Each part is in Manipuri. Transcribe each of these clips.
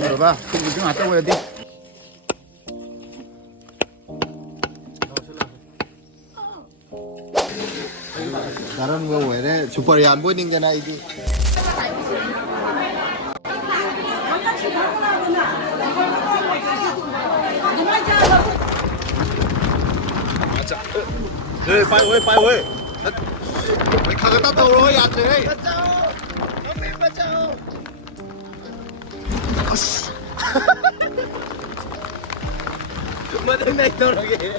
Được ba, không được cái mặt đâu rồi đi. Daran gue were super yan boy ning kana itu. Bay ơi. Mày khờ tao tàu rồi ăn rồi. Bắt chào. Mà thằng này tao rồi kìa.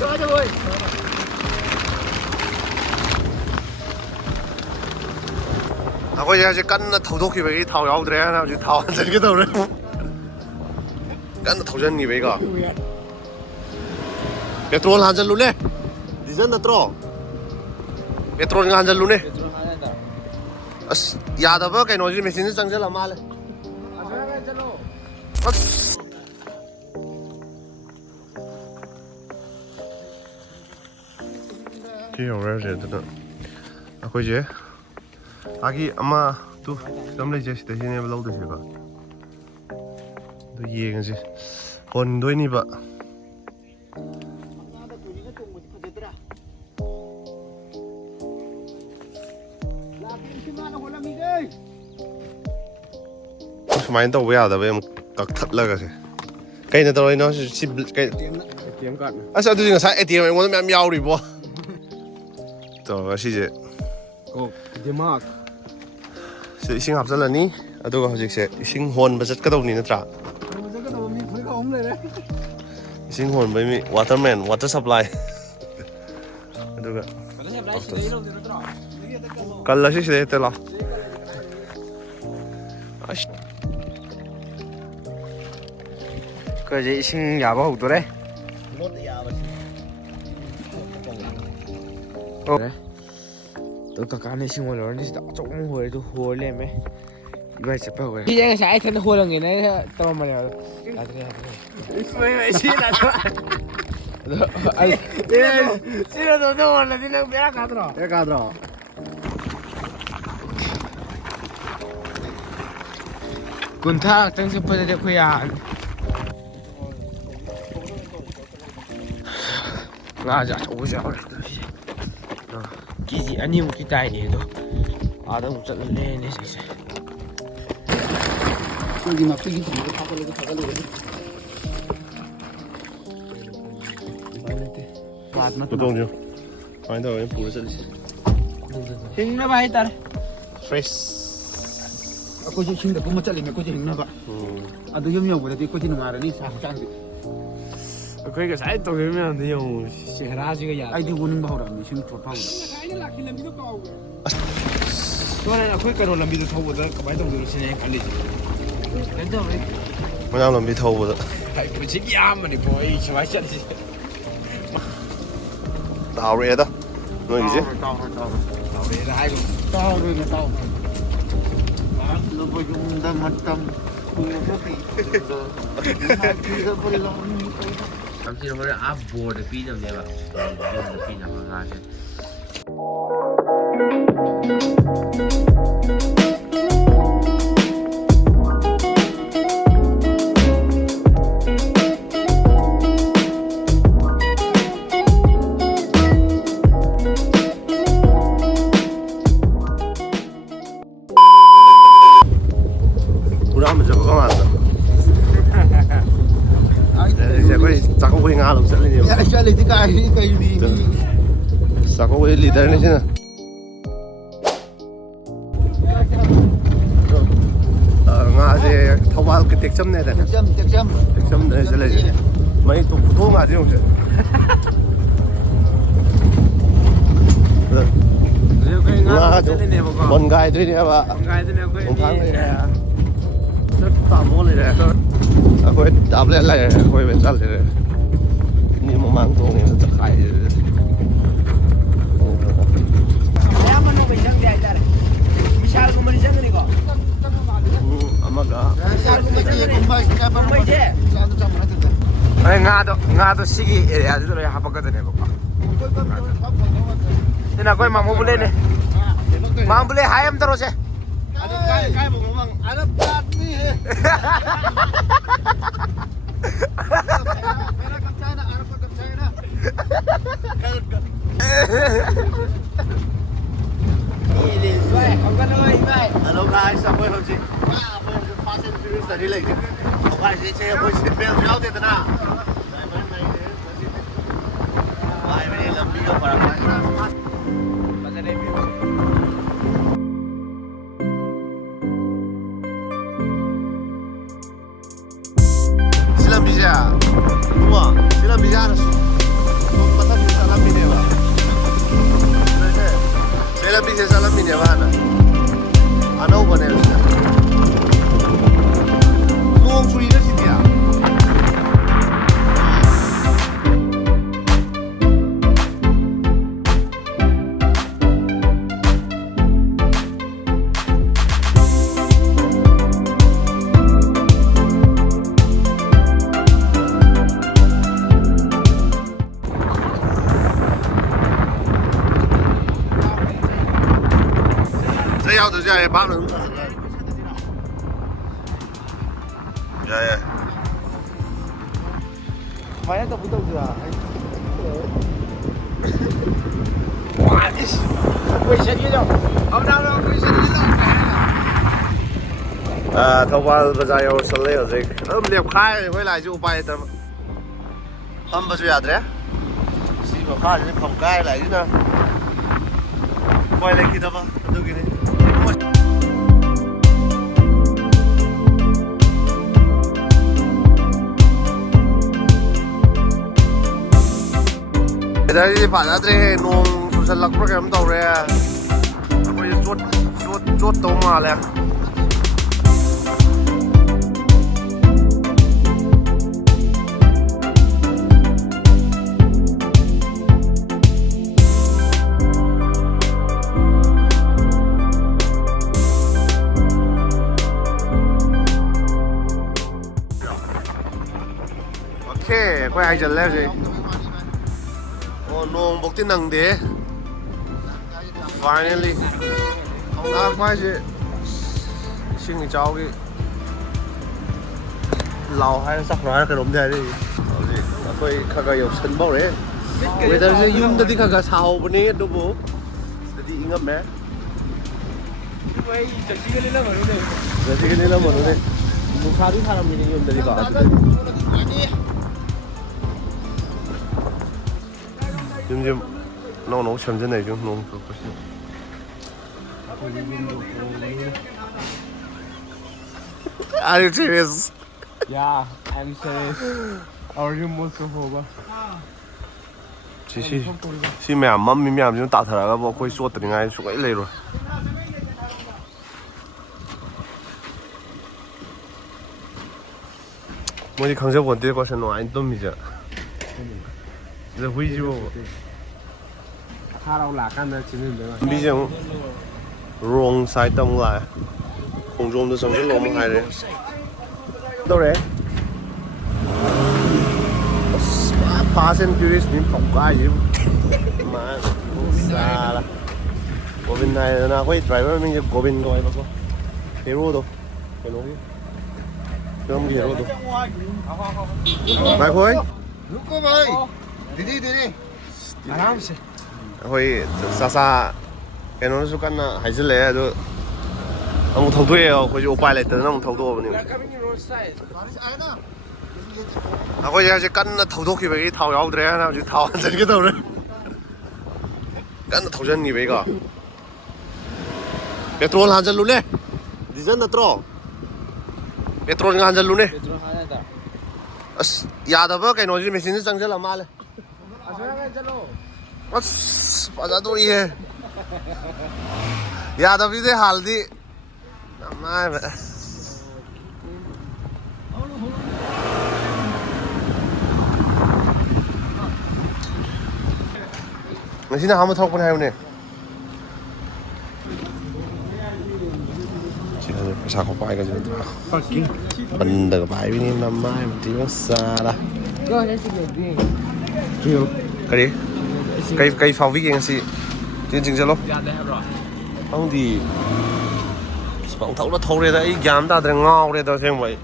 Cho rồi. Ako giờ kan thầu thuốc vậy thầu yêu đấy nào chứ thầu ăn cái đâu đấy. Kan thầu chân như vậy cả. Petrol han chân luôn nè. Diesel natro. Petrol han chân luôn nè. As याद अब कहीं नौकरी मशीन से चंगे लमाल है कि हो रहा है तो अखोई जे आगे अम्मा तू कम ले जैसे तेज़ी ने बुलाओ तो शेगा तो ये कैसे कौन दो ही नहीं बा Main tàu về à, về cắt thật là cái cây này tao nó chỉ cái ATM card à sao tôi sai ATM我都没瞄你不走个细节哦，Denmark sự sinh học rất là ní ở tôi có sẽ sinh hồn và rất cái đầu này nó trả sinh hồn với mi waterman water supply được ạ cần là gì đấy là 그 이제 싱 야바 오더래. 그래. 또 가까이 싱을 넣는데 조금 후에도 후올래매. 이거 진짜 빼고. 이제 잘 텐데 후는 게 내가 또 말이야. 나들이. 왜 신나서? 아이, 신나서 너 원래 니는 왜 가더라? 왜 가더라? 군탁 정신포대 대코야. 맞아, 오자 그랬더니 기지 아니면 기다리도 아다 못 잡네 내 진짜 여기 막 저기 타고 그 동료 아니 너 왜 보러 저리지 힘나 봐 있다 프레스 aku je sing da kuma chali me ko je hingna ba adu yom yom da ko je ngara ni sa chang di 그러니까 잘 또 그러면 돼요 시라지가 야 ai di woning ba hora mi sing chot pa 또는 그러니까 람비도 타고다 가만히 좀 들으시네 갈리지 근데 왜 뭐냐 놈이 타고보다 아이 뭐지 야만이 보이 좋아하시지 나오래다 너 이제 왜 아이고 tao rồi là tao nó vô dụng da matam 잠시는 원래 앞보드 비는 내가 보드 비는 가게 우리 한번 저거 가면 안 돼. Sẽ có chắc có Nga lắm sẽ lên nhiều. ya chali di kai di Chắc có leader này chứ nào. Nga sẽ thâu vào cái tiệc chấm này đấy. tiệc châm này sẽ lên. Mấy tụ phổ thông mà chứ không chứ. Nga con gái thôi nè bà. Con tháng này nè. Rất tạm vô này nè. Aku đạp lên lại, aku bên trái này. Nhưng mà mang đồ này nó chắc khai. 야만 놈이 장대 있잖아 미샤ල් 구머리 장는 이거 아마가. sa ko me je kumba ka pa 뭐 이제 sa to cham na ta 아니 나도 시기 에리아들로 하바거든 해볼까 นี่นะก้อยมังบุเล่เนี่ยมังบุเล่หายมันตลอดใช่ ใกล้ผมว่าอันนั้นตัดนี่Hello guys, I'm going to Fast and Furious study like this. Guys, this is a voice bell out there na. Why we need a video for a Silang bisa, dua. Silang bisa harus mata bisa salam ini pak. Silang bisa salam ini apa ana? Ana apa nih? Luang suri dah sini ya. Saya tu saya bangun. Ya ya. Banyak tak betul tu lah. Quay xe đi đâu? Ông nào đâu quay xe đi đâu? Thông qua bây giờ yêu sân lệ rồi. Liệp khai quay lại chụp bài tầm. Không bao giờ đấy. Xí vào khai thì không cai lại chứ nào. Quay lại khi đâu mà? Đâu kia đi. Đây thì phải là thế nông xuất sắc program tàu rồi à, bây giờ chốt tàu mà lên. Ok, quay ai chân lên gì? Nông bốc tin năng đế. Finally, ông đã quay gì? Xin người cháu cái lẩu hay sắc nói cái đống thế đi. Tôi khá nhiều sân bao đấy. Bây giờ sẽ dùng tới khá sao bên này đâu bố? Thì ngâm mẹ. Quay chặt cái lên mà luôn đây. Chặt cái lên mà luôn đây. Một pha thứ hai là mình dùng tới cả. 지금 너무 천천히 좀 너무 그렇지. Are you serious? Yeah, I'm serious. Are you most over? Chị mẹ mắm mẹ chúng ta thở ra bộ quay suốt từ ngày suốt ấy lên rồi. Mới đi khang giờ vấn đề có sẽ nói anh tôm gì chứ? Giờ huy chứ bộ. Hai đầu lạc ăn chỉ nên được. Bây giờ wrong side đông lại, không dùng được xong cái lỗ một hai đấy. Đâu đấy? Fast and Furious những phòng cái gì mà xa là. Của bên này là quay driver mình của bên gọi mà có. Hero đâu? Cái lỗ gì? Không gì hero đâu? Bài khối. Lúc cô ơi. Đi đi. Aram se. Hồi xa cái nó số căn là hay rất lẽ rồi ông thầu thuê hồi chịu bài lại tới ông thầu thuê mình hồi giờ căn thầu thuê cái thầu áo đấy nào chứ thầu ăn chân cái thầu đấy căn thầu chân gì vậy cả petrol ăn chân luôn đấy diesel petrol petrol ăn chân luôn đấy याद अब cái nó gì machine चंग से लम्बा ले बस पता तो नहीं है याद अभी से हल्दी मैं machine हम थोक बनाए उन्हें पैसा को पाएगा जो बंदर पाए भी नहीं नम्मा है मत ही बस सारा करी ꯀꯩ ꯐꯥꯎꯕꯤꯒꯦ ꯉꯁꯤ ꯆꯦꯟ ꯆꯠꯂꯣ ꯌꯥꯗꯦ ꯍꯥꯏꯕ꯭ꯔꯣ ꯈꯪꯗꯤ ꯄꯪꯊꯧꯗ ꯊꯧꯔꯦꯗ ꯑꯩ ꯒ꯭ꯌꯥꯟ ꯇꯥꯗ꯭ꯔꯦ ꯉꯥꯎꯔꯦꯗ ꯑꯁꯦꯡꯕ ꯑꯩ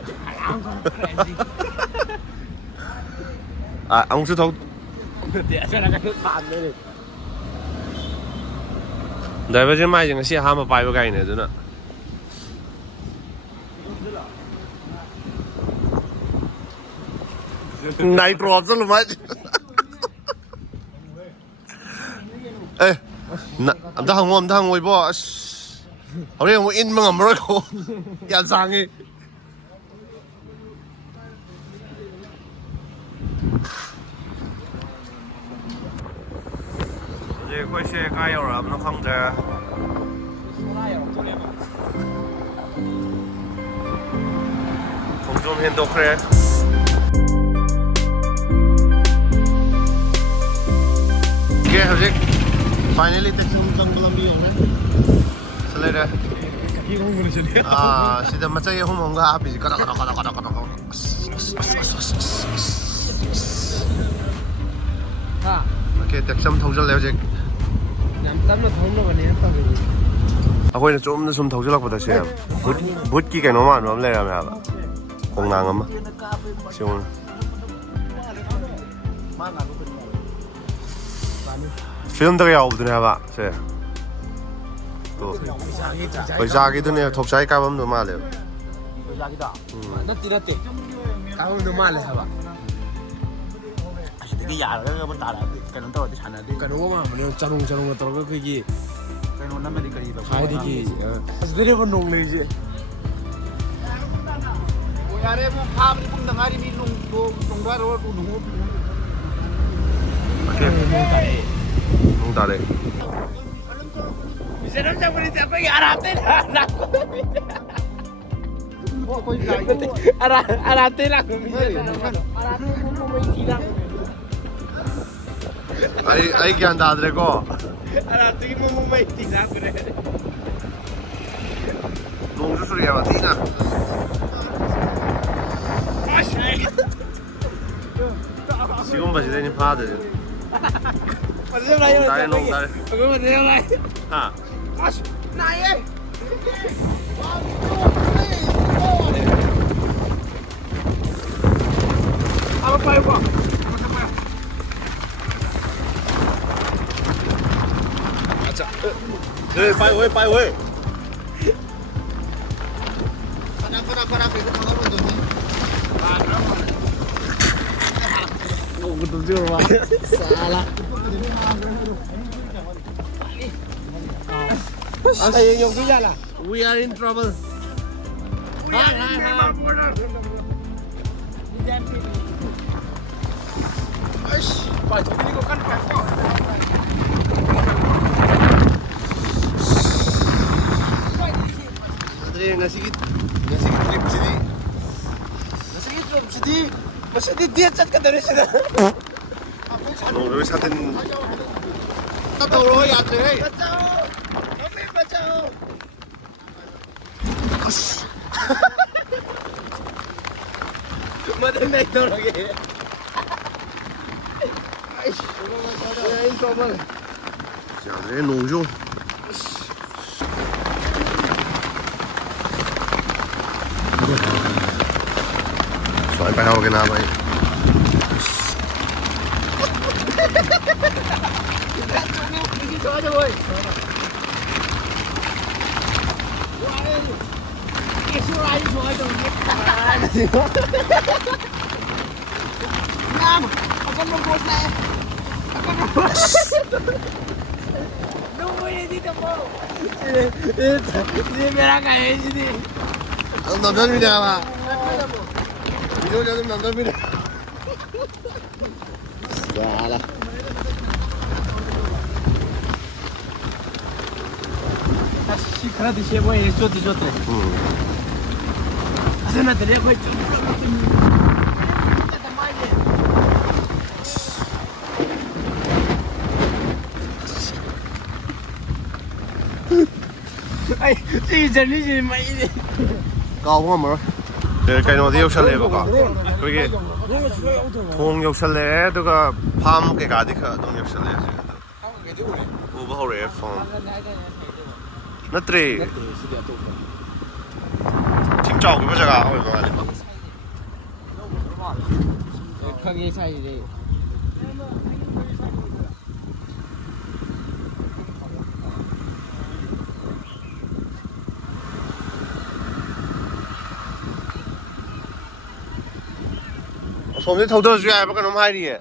ꯑꯃꯨꯛꯁꯨ ꯊꯧ ꯗ꯭ꯔꯥꯏꯚꯔꯁꯦ ꯃꯥꯏꯁꯦ ꯉꯁꯤ ꯑꯍꯥꯟꯕ ꯄꯥꯏꯕ ꯒꯥꯔꯤꯅꯦ ꯑꯗꯨꯅ 나이트로 없어로 맞지? 에, 남자 항모 이보, 우리 뭐 인명 안 물고, 야상이. 이제 거기에 가요, 아무나 강제. 공좀 핸도 그래. Okay, Hajik. Finally, teksang lambi yung Salera. Sida macay yung mga api. Kada. Okay, teksang thawjal le Hajik. Nam tamna thawno ka niya pa. Ako'y na sum thawjal ako siya. But ki kay naman mam le rame haba. Kung nangam. Siyon. 필름들이 야오드네 해봐 또 의자기도네 독자이 까밤도 말해요 의자기다 너 까밤도 말해 해봐 ꯑꯁꯤꯗꯤ ꯌꯥꯔꯒ ꯃ ꯇꯥꯔꯛꯑꯗꯤ ꯀꯩꯅꯣ ꯇꯧꯔꯗꯤ ꯁꯥꯟꯅꯗꯦ ꯀꯩꯅꯣꯒ ꯃꯥꯟꯕꯅꯦ ꯆꯔꯣꯡ ꯇꯧꯔꯒ ꯑꯩꯈꯣꯏꯒꯤ ꯀꯩꯅꯣ ꯅꯝꯃꯗꯤ ꯀꯔꯤ ꯇꯧ ꯍꯥꯏꯗꯒꯤ ꯑꯁꯤꯗꯅꯦꯕ ꯅꯣꯡ ꯂꯩꯔꯤꯁꯦ ꯌꯥꯔꯦ ꯃꯨꯛ ꯐꯥꯕꯗꯤ ꯄꯨꯡ ꯇꯪꯉꯥꯏꯔꯤ ꯃꯤ ꯅꯣꯡꯗꯥꯔꯣ nung tare bisa nang sampai di apa ya arate lah arate lah ai kya andaz re ko arate ki mo mai tina kure nung su suri ya tina sigon ba jideni phade nong tare Aku mau tanya lagi. ha As, naik. Apa pakai pak? pai oi Kenapa itu pengaruh dong? Oh, betul juga pak. Salah. Ayun yung lah. We are in trouble. nasi trip sini Masa dia cat ka dari sini. nung sa atin Tatawro yate hey. Bacao. Madam na ito lagi. Ay, in trouble. Siya nung jo so ay pa na ba Ito aja boy. Nam, akan membuat saya. Nungguin dito po. Ini merah kayak sini. 남자 미냐 봐 이거 좀 남자 미냐 야라 Asyik kerana di siapa ini jote. Asal nak dia kau jote. Kita main je. Ay, si jadi main ini. cao quá mà ꯀꯩꯅꯣꯗꯤ ꯌꯧꯁꯜꯂꯦꯕꯀꯣ ꯑꯩꯈꯣꯏꯒꯤ ꯊꯣꯡ ꯌꯧꯁꯜꯂꯦ ꯑꯗꯨꯒ ꯐꯥꯝ ꯀꯩꯀꯥꯗꯤ ꯈꯔ ꯑꯗꯨꯝ ꯌꯧꯁꯜꯂꯦ ꯎꯕ ꯍꯧꯔꯛꯑꯦ ꯐꯥꯝ ꯅꯠꯇ꯭ꯔꯦ ꯆꯤꯡ ꯆꯥꯎꯈꯤꯕ ꯖꯒꯥ ꯑꯣꯏꯕ ꯃꯥꯜꯂꯦꯀꯣ ꯈꯪꯉꯦ ꯁꯥꯏꯁꯤꯗꯤ ꯑꯁꯣꯝꯗꯤ ꯊꯧꯗꯔꯁꯨ ꯌꯥꯏꯕ ꯀꯩꯅꯣꯝ ꯍꯥꯏꯔꯤꯌꯦ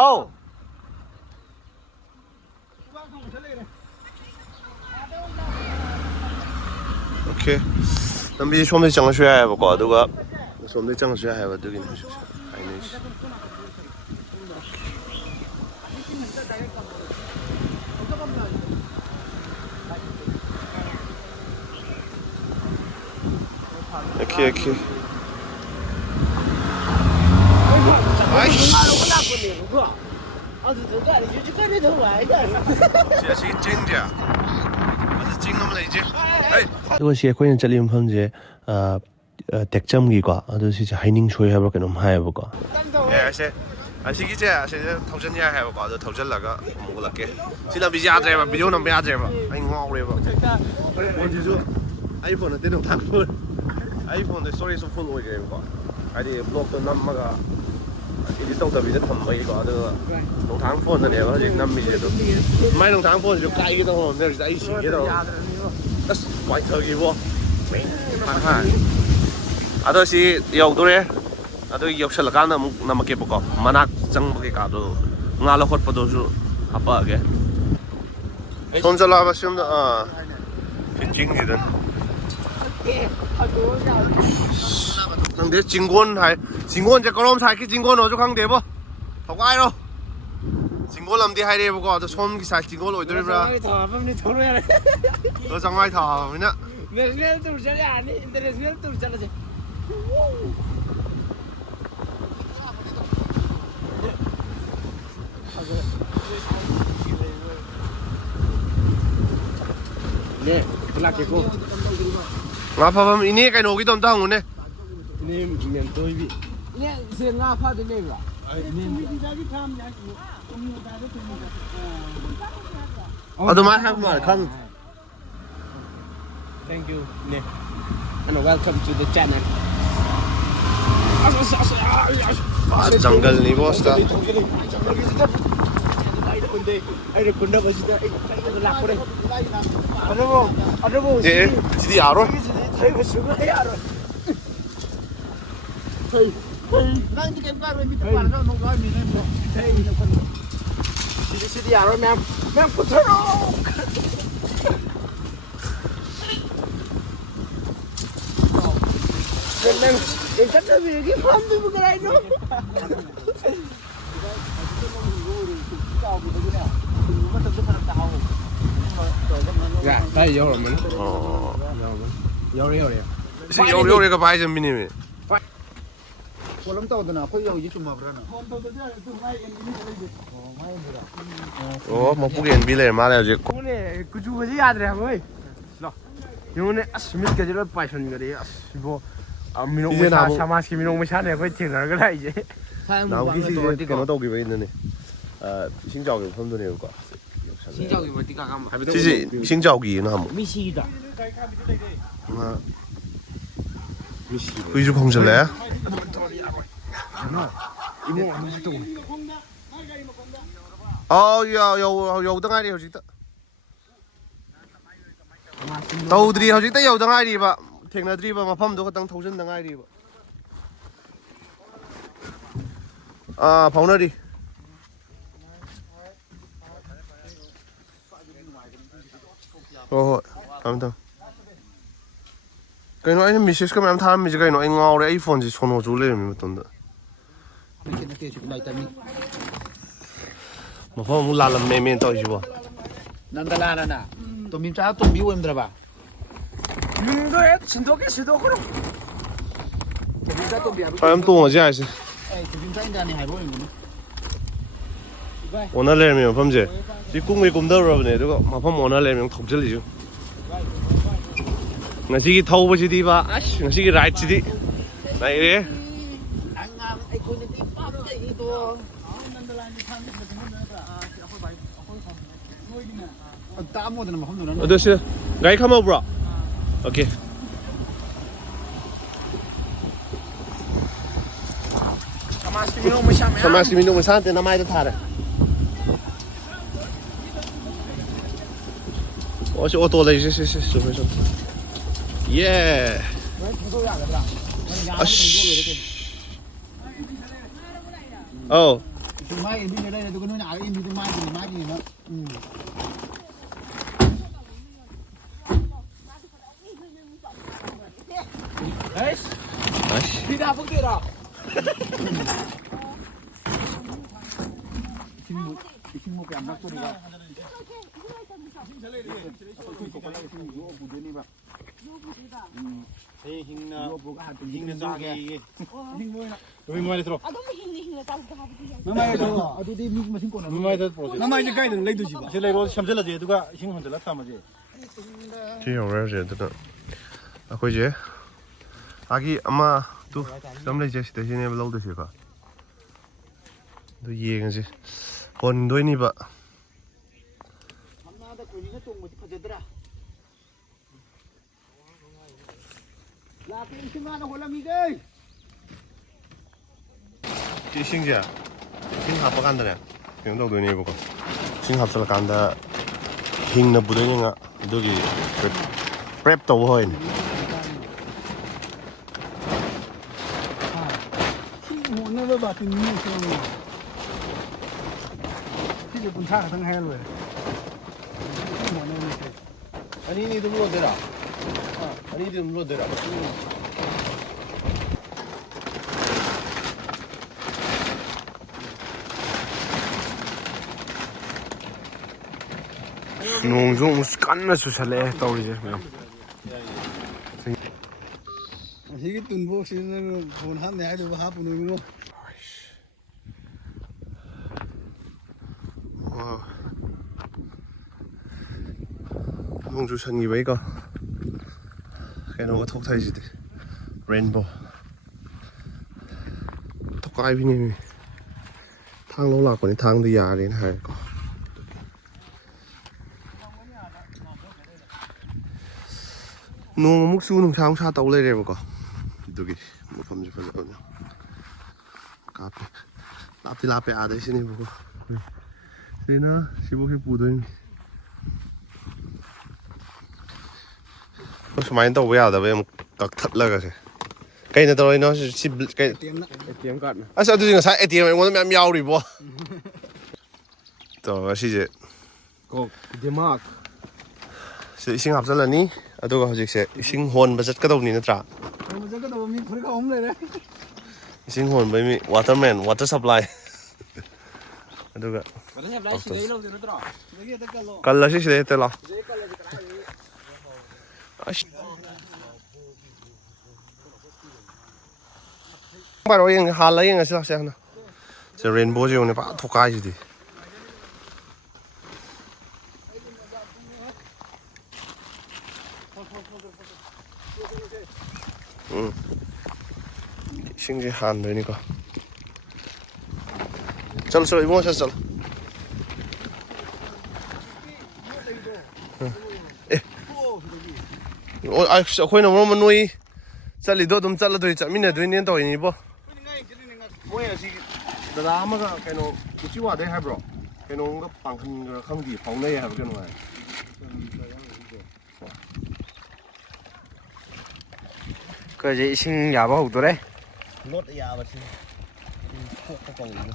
ꯑꯧ ꯑꯣꯀꯦ ꯂꯝꯕꯤ ꯁꯣꯝꯗꯩ ꯆꯪꯉꯁꯨ ꯌꯥꯏꯑꯕꯀꯣ ꯑꯗꯨꯒ ꯁꯣꯝꯗꯩ ꯆꯪꯉꯁꯨ ꯌꯥꯏ ꯍꯥꯏꯕ ꯑꯗꯨꯒꯤꯅꯤ ꯍꯧꯖꯤꯛꯁꯦ ꯍꯥꯏꯅꯩꯁꯦ 오케이 오케이 ꯑꯗꯨꯒ ꯁꯤ ꯑꯩꯈꯣꯏꯅ ꯆꯠꯂꯤꯕ ꯃꯐꯝꯁꯦ ꯇꯦꯛꯆꯝꯒꯤꯀꯣ ꯑꯗꯨ ꯁꯤꯁꯦ ꯍꯩꯅꯤꯡ ꯁꯣꯏ ꯍꯥꯏꯕ꯭ꯔꯥ ꯀꯩꯅꯣꯝ ꯍꯥꯏꯌꯦꯕꯀꯣ ꯌꯥꯔꯁꯦ ꯑꯁꯤꯒꯤꯁꯦ ꯑꯁꯤꯗ ꯊꯧꯖꯟ ꯌꯥꯏ ꯍꯥꯏꯕꯀꯣ ꯑꯗꯣ ꯊꯧꯖꯜꯂꯒ ꯑꯃꯨꯛ ꯎꯠꯂꯛꯀꯦ ꯁꯤ ꯂꯝꯕꯤꯁꯦ ꯌꯥꯗ꯭ꯔꯦꯕ ꯚꯤꯗꯤꯑꯣ ꯅꯝꯕ ꯌꯥꯗ꯭ꯔꯦꯕ ꯑꯩ ꯉꯥꯎꯔꯦꯕ ꯐꯣꯟꯁꯤꯁꯨ ꯑꯩ ꯐꯣꯟ ꯅꯠꯇꯦ ꯅꯨꯡꯊꯥꯡ ꯐꯣꯟ ꯑꯩ ꯐꯣꯟꯗ ꯏꯁꯇꯣꯔꯦꯖꯁꯨ ꯐꯨꯜ ꯑꯣꯏꯈ꯭ꯔꯦꯕꯀꯣ ꯍꯥꯏꯗꯤ ꯕ꯭ꯂꯣꯛꯇꯣ ꯅꯝꯃꯒ 이제 또 더비도 탐방이고 아들 농당 폰은요 아직 남미제도 마이 농당 폰이 까이기도 하는데 진짜 이 시기도 that's quite 터기고 하하 아저씨 여우도래 아도 역설가는 뭐 남게 보고 만악 정보게 가도 ngalo khotpadosu apage 손절라 바시면 징기든 근데 진곤 이제 그럼 살기 진곤 어저 강대버 더 가이로 진곤 남디 하이래 보고 아저 손기 살 진곤 어디더라 너 정말 다 하면은 내셔널 투어 잘해 아니 인터내셔널 투어 잘하지 네, 블락이고. 아파밤 이니 cái nồi cái tôm tao nè. Ini miền tôi bị. Nè, xe ngã phát đến đây rồi. Adumai have more come. Thank you. Nè. And welcome to the channel. Jungle ni boss ta. Ai được kunda basi ta. Ai lạc qua đây. Ada bo. Eh, sidi aro. Thấy mà xuống đấy rồi. Thầy, đang cái ca rồi mình tập nó không nói mình em thầy. Sidi rồi mẹ. Mẹ có thở đâu. Em chắc là vì cái phim tôi cái này nữa. Dạ, đây vô rồi mình. Vô đi. Xin yêu cái bài chân mini mi. Cô lắm tàu nào, cô yêu gì chung mà rồi nào. Oh, mau pugen bile mana je. Cô này cứ chú cái gì à đấy ơi. Lo. Nhưng này asmit cái gì đó bài chân cái đấy. Bo. Minong mới sa samas cái minong mới sa này có chuyện nào cái này chứ. Nào cái gì cái nó đâu cái vậy nữa. xin chào cái phong độ này có. Xin chào cái gì cả cam. Chị xin chào cái nó hả? Misi đó. Quý chú không trở lẽ. Yo đang ai đi hả chị ta? Tàu đi hả chị ta yo đang ai đi vậy? Thằng nào đi mà phong độ đang thâu chân đang ai đi vậy? Phong nào đi? 아무튼 cái nói anh miss cái em tham mình cái nói anh ngao đấy iPhone chỉ 손으로 줄래 mình 못던다 mà phong muốn làm mềm thôi chứ bộ 난달라 나나 또 민자 또 미워 힘들어 봐 민도에 진도게 시도그로 em 또 어디 아시 에이 그 민자인데 아니 해 보이는 오늘 내면 범죄 이 꿈이 꿈더러브네 이거 마포 오늘 내면 톡질이죠 ngasi기 thâu ba chi đi ba ngasi기 right chi đi ꯅꯩꯔꯦ ꯑꯉꯥꯡ ꯑꯩꯈꯣꯏꯅꯗꯤ ꯄꯥꯝꯖꯩꯗꯣ ꯇꯥꯛꯑꯝꯃꯣꯗꯅ ꯃꯐꯝꯗꯨꯅ ꯑꯗꯨ ꯁꯤ ꯒꯥꯔꯤ ꯈꯥꯝꯃꯧꯕ꯭ꯔꯣ ꯑꯣꯀꯦ ꯁꯃꯥꯖꯀꯤ ꯃꯤꯅꯣꯛ ꯃꯩꯁꯥ ꯅꯠꯇꯦ ꯅꯃꯥꯏꯗ ꯊꯥꯔꯦ ꯑꯣ ꯁꯤ ꯑꯣꯇꯣ ꯂꯩꯁꯦ ꯁꯤ ꯆꯨꯝꯃꯦ ꯌꯦ ꯑꯁ ꯑꯧ ꯃꯥꯒꯤ ꯏꯟꯗꯤꯅ ꯂꯩꯔꯦ ꯑꯗꯨꯒ ꯅꯣꯏꯅ ꯑꯥꯒꯤ ꯏꯟꯗꯤꯗꯨ ꯃꯥꯒꯤꯅ 이승목 안 낙소리가 힝나 자게 들어 어디 미신 거나 너마이도 가이는 레이드지 봐 레이로 샴젤라지 누가 힝 혼들라 타마지 ꯁꯤ ꯌꯧꯔꯁꯦ ꯑꯗꯨꯅ ꯑꯩꯈꯣꯏꯁꯦ ꯑꯥꯒꯤ ꯑꯃ ꯇꯨ ꯁꯤꯗꯝ ꯂꯩꯁꯦ ꯁꯤꯗꯩꯁꯤꯅꯦꯕ ꯂꯧꯗꯣꯏꯁꯦꯀꯣ ꯑꯗꯨ ꯌꯦꯡꯉꯁꯤ ꯍꯣꯟꯗꯣꯏꯅꯤꯕ 밤나다 고니가 똥못이 커져더라 라떼 이승 하나 홀라미게 이싱이야 싱 ꯍꯥꯞꯄꯀꯥꯟꯗꯅꯦ ꯀꯩꯅꯣ ꯇꯧꯗꯣꯏꯅꯦꯕꯀꯣ ꯏꯁꯤꯡ ꯍꯥꯞꯆꯤꯜꯂꯀꯥꯟꯗ ꯍꯤꯡꯅ ꯄꯨꯗꯣꯏꯅꯤꯅ ꯑꯗꯨꯒꯤ ꯄ꯭ꯔꯦꯞ ꯇꯧꯕ ꯍꯣꯏꯅꯦ ꯍꯣꯠꯅꯕ ꯕꯥꯇꯤꯟ ꯃꯤꯁꯨ ꯁꯤꯁꯦ ꯀꯨꯟꯊ꯭ꯔꯥ ꯈꯛꯇꯪ ꯍꯥꯏꯔ ꯂꯣꯏꯔꯦ ꯑꯅꯤꯅꯤ ꯑꯗꯨꯝ ꯂꯣꯟꯗꯣꯏꯔꯥ ꯑꯅꯤꯗꯤ ꯑꯗꯨꯝ ꯂꯣꯟꯗꯣꯏꯔꯥ ꯅꯣꯡꯁꯨ ꯑꯃꯨꯛ ꯀꯟꯅ ꯆꯨꯁꯜꯂꯛꯑꯦ ꯇꯧꯔꯤꯁꯦ ꯃꯌꯥꯝ ꯑꯁꯤꯒꯤ ꯇꯨꯟꯕꯣꯛꯁꯤꯗ ꯐꯣꯟ ꯍꯥꯞꯅꯤ ꯍꯥꯏꯗꯨꯕꯨ ꯍꯥꯞꯄꯨꯅꯨ ꯏꯕꯨꯡꯉꯣ ꯅꯣꯡ ꯆꯨꯁꯟꯈꯤꯕꯩꯀꯣ ꯀꯩꯅꯣꯒ ꯊꯣꯛꯊꯔꯤꯁꯤꯗꯤ ꯔꯦꯟꯕꯣ ꯊꯣꯛꯀꯥꯏꯕꯤꯅꯦꯃꯤ ꯊꯥꯡ ꯂꯧ ꯂꯥꯛꯄꯅꯤ ꯊꯥꯡꯗꯣ ꯌꯥꯔꯦꯅ ꯍꯥꯏꯔꯦꯀꯣ ꯅꯣꯡ ꯑꯃꯨꯛ ꯆꯨ ꯅꯨꯡꯁꯥ ꯅꯨꯡꯁꯥ ꯇꯧ ꯂꯩꯔꯦꯕꯀꯣ ꯑꯗꯨꯒꯤ ꯃꯐꯝꯁꯦ ꯐꯖꯕꯅꯦ ꯀꯥꯞꯄꯦ ꯂꯥꯞꯇꯤ ꯂꯥꯞꯄꯦ ꯑꯥꯗꯩ ꯁꯤꯅꯦꯕꯀꯣ ꯁꯤꯅ ꯁꯤꯐꯥꯎꯁꯤ ꯄꯨꯗꯣꯏꯅꯤ ꯁꯨꯃꯥꯏꯅ ꯇꯧꯕ ꯌꯥꯗꯕꯩ ꯑꯃꯨꯛ ꯀꯛꯊꯠꯂꯒꯁꯦ ꯀꯩꯅ ꯇꯧꯔꯤꯅꯣ ꯁꯤ ATM ꯀꯥꯔꯗꯅ ꯑꯁ ꯑꯗꯨꯗꯤ ꯉꯁꯥꯏ ATM ꯑꯩꯉꯣꯟꯗ ꯃꯌꯥꯝ ꯌꯥꯎꯔꯤꯕꯣ ꯇꯧꯔꯒ ꯁꯤꯁꯦ ꯗꯤꯃꯥꯛ ꯁꯤꯗ ꯏꯁꯤꯡ ꯍꯥꯞꯆꯤꯜꯂꯅꯤ ꯑꯗꯨꯒ ꯍꯧꯖꯤꯛꯁꯦ ꯏꯁꯤꯡ ꯍꯣꯟꯕ ꯆꯠꯀꯗꯧꯕꯅꯤ ꯅꯠꯇ꯭ꯔꯥ ꯆꯠꯀꯗꯧꯕ ꯃꯤ ꯐꯨꯔꯤꯠ ꯑꯍꯨꯝ ꯂꯩꯔꯦ ꯏꯁꯤꯡ ꯍꯣꯟꯕꯩ ꯃꯤ ꯋꯥꯇꯔꯃꯦꯟ ꯋꯥꯇꯔ ꯁꯄ꯭ꯂꯥꯏ ꯑꯗꯨꯒ ꯀꯜꯂꯁꯤ ꯁꯤꯗ ꯍꯦꯛꯇ ꯂꯥꯛꯑꯣ ꯑꯁ ꯄꯥꯏꯔꯛꯑꯣ ꯌꯦꯡꯉ ꯍꯥꯜꯂ ꯌꯦꯡꯉꯁꯤ ꯂꯥꯛꯁꯦ ꯍꯥꯟꯅ ꯁꯤ ꯔꯦꯟꯕꯣꯁꯦ ꯌꯦꯡꯉꯨꯅꯦ ꯄꯨꯔꯥ ꯊꯣꯛꯀꯥꯏꯁꯤꯗꯤ 이싱지 한다니까. चलो 이봉원 씨 चलो. ꯑꯩꯈꯣꯏꯅ ꯃꯔꯣꯝ ꯅꯣꯏ ꯆꯠꯂꯤꯗꯣ ꯑꯗꯨꯝ ꯆꯠꯂꯗꯣꯏ ꯆꯠꯃꯤꯟꯅꯗꯣꯏꯅꯦ ꯇꯧꯔꯤꯅꯤꯕꯣ. ꯃꯣꯏ ꯑꯁꯤ ꯗꯗꯥ ꯑꯃꯒ ꯀꯩꯅꯣ ꯎꯆꯤꯋꯥꯗꯩ ꯍꯥꯏꯕ꯭ꯔꯣ? ꯀꯩꯅꯣꯝꯒ ꯄꯥꯡꯈꯟꯒ ꯈꯪꯗꯦ ꯐꯥꯎꯅꯩ ꯍꯥꯏꯕ ꯀꯩꯅꯣ ꯍꯥꯏ. ꯀꯖꯦ 이싱 야바 ꯍꯧꯗꯣꯔꯦ. ꯂꯣꯠ ꯌꯥꯕꯁꯤ. ꯁꯣꯛꯄ ꯀꯧꯏꯗꯣ.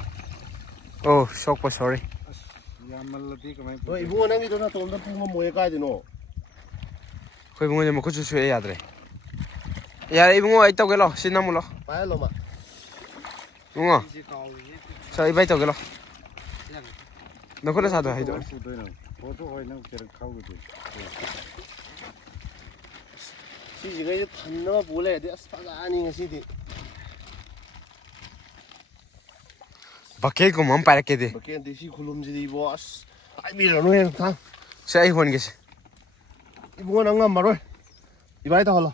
ꯑꯣ ꯁꯣꯛꯄ ꯁꯣꯔꯤ. ꯌꯥꯝꯃꯜꯂꯗꯤ ꯀꯃꯥꯏꯅ ꯍꯣꯏ ꯏꯕꯨꯡꯉꯣ ꯅꯪꯒꯤꯗꯣ ꯅꯇꯣꯝꯗ ꯄꯨ ꯉꯝꯃꯣꯏ ꯀꯥꯏꯗꯅꯣ? ꯑꯩꯈꯣꯏ ꯏꯕꯨꯡꯉꯣꯁꯦ ꯃꯈꯨꯠꯁꯨ ꯁꯣꯛꯑꯦ ꯌꯥꯗ꯭ꯔꯦ. ꯌꯥꯔꯦ ꯏꯕꯨꯡꯉꯣ ꯑꯩ ꯇꯧꯒꯦ ꯂꯥꯎ ꯁꯤ ꯅꯝꯃꯨ ꯂꯥꯎ. ꯄꯥꯏꯍꯜꯂꯣ ꯃꯥ. ꯏꯕꯨꯡꯉꯣ. ꯁꯥ 이바이 ꯇꯧꯒꯦ ꯂꯥꯎ. 너콜레 사도 해도. ꯐꯣꯇꯣ ꯍꯣꯏ ꯅꯪ ꯀꯦꯔꯛ ꯈꯥꯎꯒꯗꯤ. 시지가 반나마 몰래 돼. 아니 ngasi디. 바켓 좀 빨게 돼. 바켓 대시 굴lum지디 보스. 아이미러노 해. 다. 샤이 혼게시. 이bungo nang ngammaroi. 이바이다 홀라.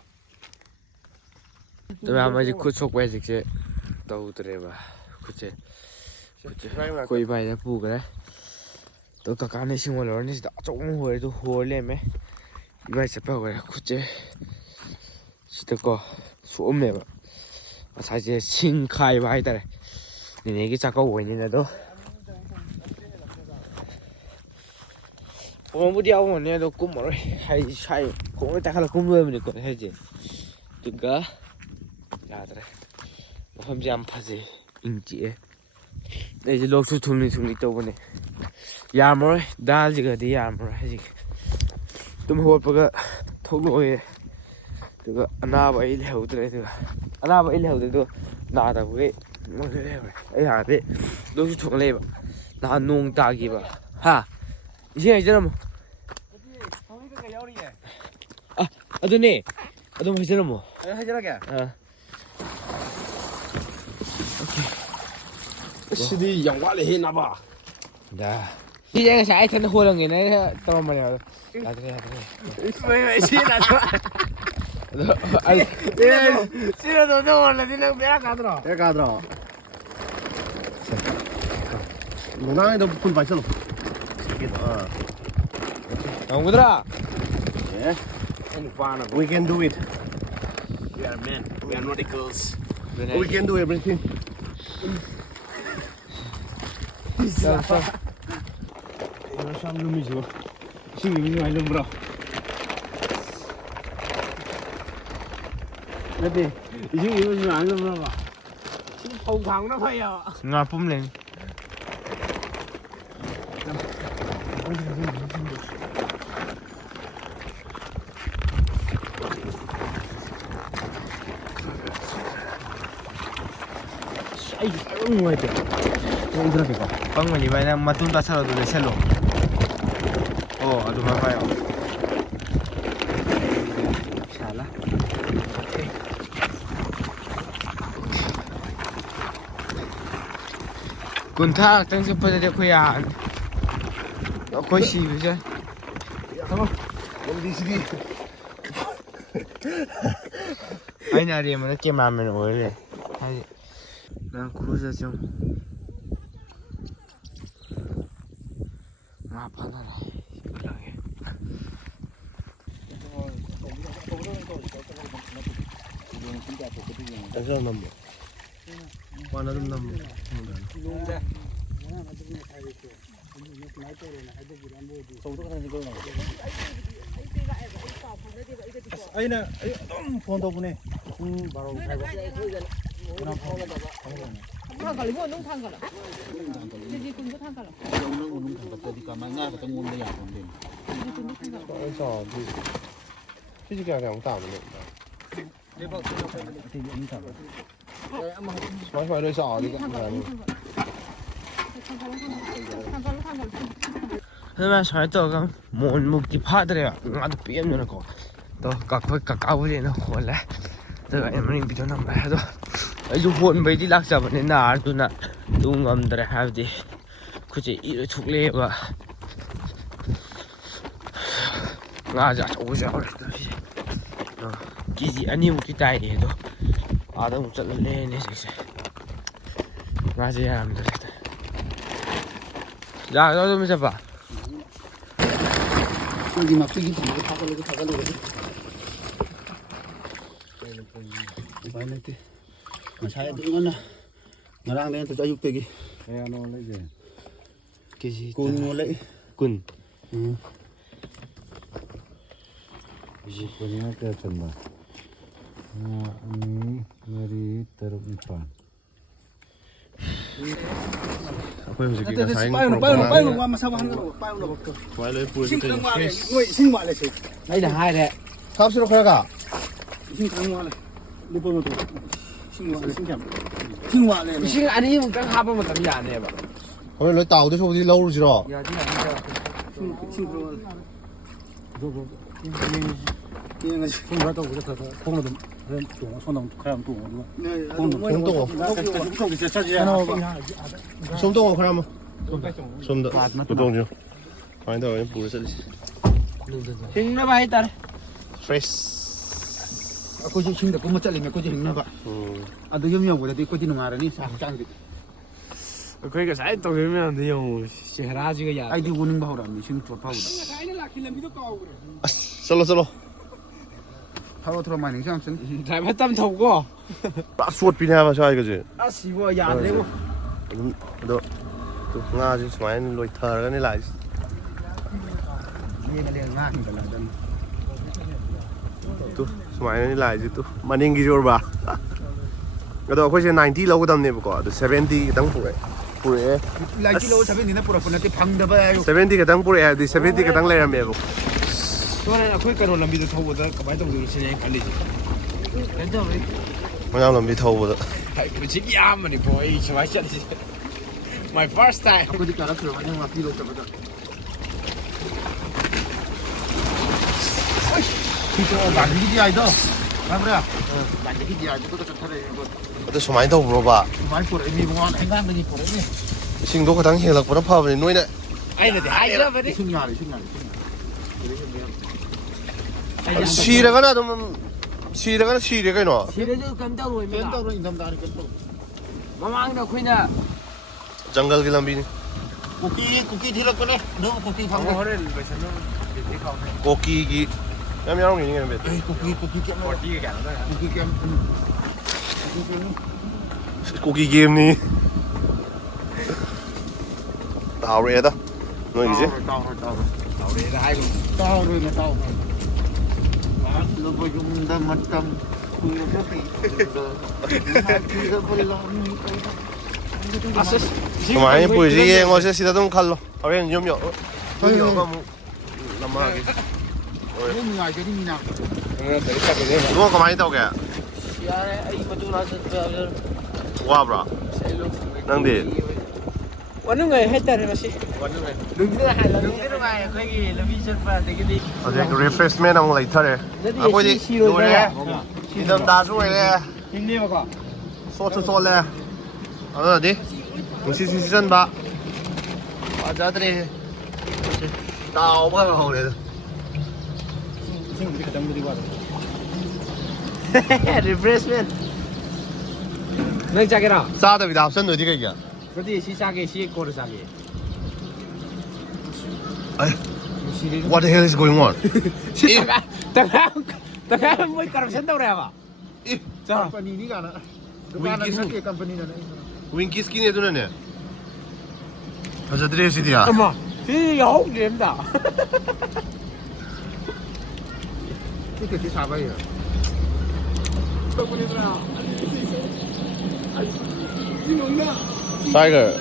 ꯃꯌꯥꯝ ꯍꯧꯖꯤꯛ ꯈꯨꯠ ꯁꯣꯛꯄ ꯍꯧꯖꯤꯛꯁꯦ ꯇꯧꯗ꯭ꯔꯦꯕ ꯈꯨꯠꯁꯦ ꯑꯩꯈꯣꯏ ꯏꯕꯥꯏꯅ ꯄꯨꯈ꯭ꯔꯦ ꯑꯗꯣ ꯀꯀꯥꯅ ꯏꯁꯤꯡ ꯍꯣꯜꯂꯨꯔꯅꯤ ꯁꯤꯗ ꯑꯆꯧꯕ ꯍꯣꯏ ꯑꯗꯨ ꯍꯣꯔ ꯂꯩꯔꯝꯃꯦ ꯏꯕꯥꯏ ꯆꯠꯄ ꯍꯧꯈ꯭ꯔꯦ ꯈꯨꯠꯁꯦ ꯁꯤꯗꯀꯣ ꯁꯣꯛꯑꯝꯃꯦꯕ ꯉꯁꯥꯏꯁꯦ ꯁꯤꯡ ꯈꯥꯏꯕ ꯍꯥꯏꯇꯥꯔꯦ ꯅꯦꯅꯦꯒꯤ ꯆꯥꯛꯀꯧꯕꯅꯤꯅ ꯑꯗꯣ ꯈꯣꯡꯕꯨꯗꯤ ꯌꯥꯎꯕꯅꯦ ꯑꯗꯣ ꯀꯨꯝꯃꯔꯣꯏ ꯍꯥꯏꯗꯤ ꯁꯥꯏ ꯈꯣꯡꯅ ꯇꯥꯈꯠꯂ ꯀꯨꯝꯗꯣꯏꯕꯅꯤꯀꯣ ꯍꯥꯏꯁꯦ ꯑꯗꯨꯒ ꯌꯥꯗ꯭ꯔꯦ ꯃꯐꯝꯁꯦ ꯌꯥꯝ ꯐꯖꯩ ꯏꯪ ꯆꯤꯛꯑꯦ ꯑꯩꯁꯦ ꯂꯣꯛꯁꯨ ꯊꯨꯝꯂꯤ ꯇꯧꯕꯅꯦ ꯌꯥꯔꯝꯃꯔꯣꯏ ꯗꯥꯜꯁꯤꯒꯗꯤ ꯌꯥꯔꯝꯃꯔꯣꯏ ꯍꯧꯖꯤꯛ ꯇꯨꯝ ꯍꯧꯒꯠꯄꯒ ꯊꯣꯛꯂꯛꯑꯣꯏ ꯑꯗꯨꯒ ꯑꯅꯥꯕ ꯑꯩ ꯂꯩꯍꯧꯗ꯭ꯔꯦ ꯑꯗꯨꯒ ꯑꯅꯥꯕ ꯑꯩ ꯂꯩꯍꯧꯗ꯭ꯔꯦ ꯑꯗꯨꯒ ꯅꯥꯗꯕꯒꯤ ꯃꯣꯏꯁꯨ ꯂꯩꯍꯧꯔꯦ ꯑꯩ ꯍꯥꯟꯅꯗꯤ ꯂꯣꯛꯁꯨ ꯊꯨꯡꯉ ꯂꯩꯌꯦꯕ ꯅꯍꯥꯟ ꯅꯣꯡ ꯇꯥꯈꯤꯕ ꯍꯥ ꯏꯁꯤꯡ ꯍꯩꯖꯔꯝꯃꯣ ꯑꯗꯨꯅꯦ ꯑꯗꯨꯝ ꯍꯩꯖꯔꯝꯃꯣ ꯍꯥꯏꯖꯔꯛꯀꯦ ꯁꯤꯗꯤ ꯌꯥꯝ ꯋꯥꯠꯂꯦꯍꯦ ꯅꯥꯕ ꯁꯤꯁꯦ ꯉꯁꯥꯏ ꯑꯩ ꯏꯊꯟꯗ ꯍꯣꯜꯂꯝꯒꯦꯅ ꯑꯩꯅ ꯇꯧꯔꯝꯕꯅꯦꯕ ꯌꯥꯗ꯭ꯔꯦ ꯁꯤꯅ ꯍꯣꯜꯂꯗꯤ ꯅꯪ ꯕꯦꯔꯥ ꯀꯥꯗ꯭ꯔꯣ ꯅꯨꯡꯗꯥꯡꯗ ꯐꯨꯜ ꯄꯥꯏꯁꯜꯂꯣ ꯉꯝꯒꯗ꯭ꯔꯥ We can do it. We are men. We are not girls. We can do everything. 이거 참 놈이죠. 지금 이거 아니면 뭐라? 근데 이게 이거 안 넘어가. 지금 공강나 봐요. ꯉꯥ ꯄꯨꯝꯂꯦꯡ 아이고 아이고 뭐야 이게. 이들어게가. ꯄꯪꯕꯅꯤ ꯚꯥꯏ ꯅꯪ ꯃꯇꯨꯡ ꯇꯥꯁꯜꯂꯣ ꯂꯩꯁꯜꯂꯣ ꯑꯣ ꯑꯗꯨꯃꯥꯏꯅ ꯄꯥꯏꯌꯣ ꯁꯥꯂꯥ ꯀꯨꯟꯊ꯭ꯔꯥ ꯈꯛꯇꯪ ꯆꯠꯄꯗꯗꯤ ꯑꯩꯈꯣꯏ ꯌꯥꯔꯅꯤ ꯑꯩꯈꯣꯏ ꯁꯤꯕꯁꯦ ꯑꯩꯅ ꯑꯔꯦꯝꯕꯅ ꯀꯦꯃꯦꯔꯥꯃꯦꯟ ꯑꯣꯏꯔꯦ ꯍꯥꯏꯗꯤ ꯅꯪ ꯈꯨꯖꯁꯨ ꯉꯥ ꯐꯥꯅꯔꯦ ꯏꯜꯂꯒꯦ That's a number. One of them number. ꯑꯩꯅ ꯑꯗꯨꯝ ꯐꯣꯟ ꯇꯧꯕꯅꯦ ꯄꯨꯡ 12 ꯍꯥꯏꯕ ꯊꯥꯡꯒꯠꯂꯤꯕꯣ ꯅꯨꯡ ꯊꯥꯡꯒꯠꯂꯣ ꯀꯦꯖꯤ 10도 ꯊꯥꯡꯒꯠꯂꯣ ꯅꯪ ꯊꯥꯡꯒꯠꯇ꯭ꯔꯗꯤ ꯀꯃꯥꯏꯅ ꯉꯥ ꯈꯛꯇꯪ ꯉꯣꯟꯕ ꯌꯥꯗꯣꯏꯅꯣ ꯀꯦꯖꯤ 10도 ꯊꯥꯡꯒꯠꯂꯣ Fiji kaya kaya tama na. Smart fire is all. ꯑꯗꯨꯃꯥꯏꯅ ꯁꯨꯃꯥꯏꯅ ꯇꯧꯔꯒ ꯃꯣꯟꯃꯨꯛꯇꯤ ꯐꯥꯗ꯭ꯔꯦꯕ ꯉꯥꯗꯣ ꯄꯤꯑꯝꯗꯅꯀꯣ ꯑꯗꯣ ꯑꯩꯈꯣꯏ ꯀꯀꯥꯕꯨꯗꯤꯅ ꯍꯣꯜꯂꯦ ꯑꯗꯨꯒ ꯑꯩꯅ ꯃꯅꯤꯡ ꯚꯤꯗꯤꯑꯣ ꯅꯝꯃꯦ ꯑꯗꯣ ꯑꯩꯁꯨ ꯍꯣꯟꯕꯩꯗꯤ ꯂꯥꯛꯆꯕꯅꯤ ꯅꯥꯔꯗꯨꯅ ꯑꯗꯨ ꯉꯝꯗ꯭ꯔꯦ ꯍꯥꯏꯕꯗꯤ ꯈꯨꯠꯁꯦ ꯏꯔꯣꯏ ꯊꯣꯛꯂꯛꯑꯦꯕ ꯉꯥꯁꯦ ꯑꯆꯧꯕꯁꯨ ꯌꯥꯎꯔꯦ ꯀꯦꯖꯤ 2ꯃꯨꯛꯇꯤ ꯇꯥꯏꯌꯦ ꯑꯗꯣ ꯑꯥꯗ ꯑꯃꯨꯛ ꯆꯠꯂ ꯂꯩꯔꯅꯤ ꯍꯧꯖꯤꯛꯁꯦ ꯉꯥꯁꯦ ꯌꯥꯔꯝꯗ꯭ꯔꯦ ꯌꯥꯒꯗ꯭ꯔꯣ ꯑꯗꯨꯝ ꯆꯠꯄ 여기 막 튀기 좀 타갈래고 많이 냈대 잘 들어갔나 나랑 내한테 자육대기 해야 넣을래 이제 ꯀꯦꯖꯤ 군 넣을래 10 이제 군이나 떼었잖아 머리 때려니까 Ako yung sige na sayang 빠이로 와마 사고 하는 거 빠이로 Wala yung puro ito yung 싱크랑 이거 싱마래 시 ꯑꯩꯅ ꯍꯥꯏꯔꯦ Kapsiro kaya ka? 싱크랑 와래 리포노도 싱마래 싱캠 싱마래 ꯏꯁꯤꯡ 2ꯃꯨꯛꯇꯪ ꯍꯥꯞꯄ ꯃꯇꯝ ꯌꯥꯅꯦꯕ Hoy, lo tao doon sa lauro ꯌꯥꯗꯤ ꯌꯥꯅꯤꯗ 싱크랑 이거 지금 뭐라도 그래서 폰으로 좀 손으로 그냥 또 폰도 좀 이제 찾지 않아 Sumto ko kaya mo. Sumto. Tutong nyo. Kain daw yung puro sa lis. ꯍꯤꯡꯅꯕ ꯍꯥꯏꯇꯥꯔꯦ Fresh. ꯑꯩꯈꯣꯏꯁꯨ ꯏꯁꯤꯡꯗ ꯀꯨꯝꯕ ꯆꯠꯂꯤꯅꯦ ꯑꯩꯈꯣꯏꯁꯨ ꯍꯤꯡꯅꯕ ꯑꯗꯨ ꯌꯨꯝ ꯌꯧꯕꯗꯗꯤ ꯑꯩꯈꯣꯏꯗꯤ ꯅꯨꯡꯉꯥꯏꯔꯅꯤ ꯁꯥ ꯍꯛꯆꯥꯡꯗꯤ ꯑꯩꯈꯣꯏ ꯉꯁꯥꯏ ꯇꯧꯈꯤꯕ ꯃꯌꯥꯝꯗꯣ ꯌꯦꯡꯉꯨ ꯆꯦꯍꯔꯥꯁꯤꯒ ꯌꯥꯗꯦ ꯑꯩꯗꯤ ꯎꯅꯤꯡꯕ ꯍꯧꯔꯛꯑꯕꯅꯤ ꯏꯁꯤꯡ ꯆꯣꯠꯐꯥꯎꯗ ꯑꯁ ꯆꯠꯂꯣ ꯆꯠꯂꯣ ꯊꯧꯔꯣ ꯊꯧꯔꯣ ꯃꯥꯏꯅꯤꯡꯁꯨ ꯌꯥꯝ ꯆꯪ ꯗ꯭ꯔꯥꯏꯚꯔ ꯇꯝ ꯊꯧꯀꯣ ꯄꯨꯔꯥ ꯆꯣꯠꯄꯤꯅꯦ ꯍꯥꯏꯕ ꯁ꯭ꯋꯥꯏꯒꯁꯦ ꯑꯁ ꯏꯕꯣ ꯌꯥꯗ꯭ꯔꯦꯕꯣ ꯑꯗꯨꯝ ꯑꯗꯣ ꯉꯥꯁꯦ ꯁꯨꯃꯥꯏꯅ ꯂꯣꯏꯊꯔꯒꯅꯤ ꯂꯥꯛꯏꯁꯦ ꯂꯦꯡꯉ ꯉꯥ ꯍꯤꯡꯒꯠꯂꯛꯑꯗꯕꯅꯤ ꯇꯨ ꯁꯨꯃꯥꯏꯅꯅꯤ ꯂꯥꯛꯏꯁꯦ ꯇꯨ ꯃꯅꯤꯡꯒꯤꯁꯨ ꯑꯣꯏꯕ ꯑꯗꯣ ꯑꯩꯈꯣꯏꯁꯦ 90 ꯂꯧꯒꯗꯕꯅꯦꯕꯀꯣ ꯑꯗꯣ 70 ꯈꯤꯇꯪ ꯄꯨꯔꯛꯑꯦ ꯂꯥꯏꯇꯤ ꯂꯧ 70ꯅ ꯄꯨꯔꯛꯄ ꯅꯠꯇꯦ ꯐꯪꯗꯕ ꯍꯥꯏꯌꯨ 70 ꯈꯤꯇꯪ ꯄꯨꯔꯛꯑꯦ ꯍꯥꯏꯕꯗꯤ 70 ꯈꯤꯇꯪ ꯂꯩꯔꯝꯃꯦꯕ ꯍꯣꯔꯦꯟ ꯑꯩꯈꯣꯏ ꯀꯩꯅꯣ ꯂꯝꯕꯤꯗ ꯊꯧꯕꯗ ꯀꯃꯥꯏꯅ ꯇꯧꯗꯣꯏꯅꯣ ꯁꯤꯅꯦ ꯑꯩꯅ ꯈꯜꯂꯤꯁꯦ ꯀꯩꯅꯣ ꯇꯧꯔꯤ ꯃꯌꯥꯝ ꯂꯝꯕꯤ ꯊꯧꯕꯗ ꯄꯨꯟꯁꯤꯒꯤ ꯑꯍꯥꯟꯕꯅꯤꯀꯣ ꯑꯩ ꯁꯨꯃꯥꯏꯅ ꯆꯠꯂꯤꯁꯦ ꯃꯥꯏ ꯐꯥꯔꯁ ꯇꯥꯏꯝ ꯑꯩꯈꯣꯏꯗꯤ ꯀꯥꯔꯛꯇ꯭ꯔꯕ ꯅꯪ ꯉꯥꯄꯤ ꯂꯧꯇꯕꯗ ꯕꯥꯟꯗꯒꯤꯗꯤ ꯌꯥꯏꯗꯣ ꯈꯪꯕ꯭ꯔꯥ ꯕꯥꯟꯗꯒꯤꯗꯤ ꯌꯥꯏꯗꯣ ꯈꯨꯗꯛꯇ ꯆꯠꯊꯔꯛꯑꯦ ꯑꯗꯣ ꯁꯨꯃꯥꯏꯅ ꯇꯧꯕ꯭ꯔꯣꯕ ꯁꯨꯃꯥꯏꯅ ꯄꯨꯔꯛꯏ ꯃꯉꯣꯟ ꯑꯩꯉꯥꯡꯗꯒꯤ ꯄꯨꯔꯛꯏ ꯏꯁꯤꯡꯗꯣ ꯈꯤꯇꯪ ꯍꯦꯜꯂꯛꯄꯅ ꯐꯕꯅꯤ ꯅꯣꯏꯅ ꯑꯩꯅꯗꯤ ꯍꯥꯏꯖꯕꯅꯤ ꯏꯁꯤꯡ ꯌꯥꯔꯦ ꯏꯁꯤꯡ ꯌꯥꯔꯦ ꯁꯤꯔꯒꯅ ꯑꯗꯨꯝ ꯁꯤꯔꯒꯅ ꯁꯤꯔꯦ ꯀꯩꯅꯣ ꯁꯤꯗꯁꯨ ꯀꯩꯅꯣ ꯇꯧꯔꯣꯏ ꯀꯩꯝ ꯇꯧꯔꯣꯏ ꯏꯪꯊꯝꯊꯥꯅꯤ ꯀꯩꯝ ꯇꯧꯔꯣꯏ ꯃꯃꯥꯡꯗ ꯑꯩꯈꯣꯏꯅ ꯖꯪꯒꯜꯒꯤ ꯂꯝꯕꯤꯅꯤ ꯀꯨꯀꯤ ꯊꯤꯜꯂꯛꯄꯅꯦ ꯑꯗꯨꯝ ꯀꯨꯀꯤ ꯐꯪꯗꯦ ꯍꯣꯔꯦꯟ ꯂꯣꯏꯁꯟꯅ ꯀꯣꯀꯤꯒꯤ ꯌꯥꯝ ꯌꯥꯎꯔꯝꯒꯅꯤ ꯀꯩꯅꯣ ꯕꯦꯠ ꯀꯨꯀꯤ ꯀꯌꯥꯝ ꯀꯨꯀꯤ ꯀꯌꯥꯝ ꯀꯨꯀꯤ ꯒꯦꯝꯅꯤ ꯇꯥꯎꯔꯛꯑꯦꯗ ꯅꯣꯏꯒꯤꯁꯦ ꯇꯧꯔꯦꯅ ꯍꯥꯏꯒꯨꯝ ꯇꯥꯎꯔꯣꯏꯅꯦ ꯇꯥꯎꯔꯣꯏ ꯂꯨꯕ ꯌꯨꯝꯗ ꯃꯇꯝ ꯑꯁ ꯁꯨꯃꯥꯏꯅ ꯄꯨꯔꯤꯁꯤ ꯌꯦꯡꯉꯣꯁꯦ ꯁꯤꯗ ꯑꯗꯨꯝ ꯈꯜꯂꯣ ꯍꯣꯔꯦꯟ ꯌꯨꯝ ꯌꯧꯔꯒ ꯑꯃꯨꯛ ꯂꯝꯃꯛꯑꯒꯦ ꯅꯨꯡꯉꯥꯏꯖꯔꯤ ꯃꯤꯅ ꯏꯕꯨꯡꯉꯣ ꯀꯃꯥꯏꯅ ꯇꯧꯒꯦ ꯌꯥꯔꯦ ꯑꯩ ꯃꯇꯨꯡ ꯆꯠꯄ ꯋꯥꯕ꯭ꯔꯣ ꯅꯪꯗꯤ ꯋꯥꯅꯨꯡꯉꯥꯏ ꯍꯥꯏꯇꯥꯔꯦ ꯃꯁꯤ ꯅꯨꯡꯗꯤ ꯅꯨꯡꯉꯥꯏ ꯑꯩꯈꯣꯏꯒꯤ ꯂꯝꯕꯤ ꯆꯠꯄ ꯑꯗꯒꯤꯗꯤ ꯍꯧꯖꯤꯛ ꯔꯤꯐ꯭ꯔꯦꯁꯃꯦꯟ ꯑꯃꯨꯛ ꯂꯩꯊꯔꯦ ꯑꯩꯈꯣꯏꯗꯤ ꯂꯣꯏꯔꯦ ꯏꯪꯊꯝꯊꯥꯁꯨ ꯑꯣꯏꯔꯦ ꯍꯤꯡꯅꯦꯕꯀꯣ ꯆꯣꯠꯁꯨ ꯆꯣꯠꯂꯦ ꯑꯗꯨꯅꯗꯤ ꯅꯨꯡꯁꯤꯠ ꯁꯤꯖꯟꯕ ꯐꯖꯗ꯭ꯔꯦ ꯇꯥꯎꯕ ꯍꯧꯔꯦꯗ 이승들이 가장 무리고 하다. 리프레시먼트 너 짜게라 싸다비다 합산노디 그게 그렇지 시작에 시에코를 짜게 What the hell is going on? Taga mo corruption daw rin ba? 자, Company ni kana. Dukanan sa company na. 윙키 스킨이 해두네 하자드레 시디야 엄마 이 형 된다 Ito sabay. Tiger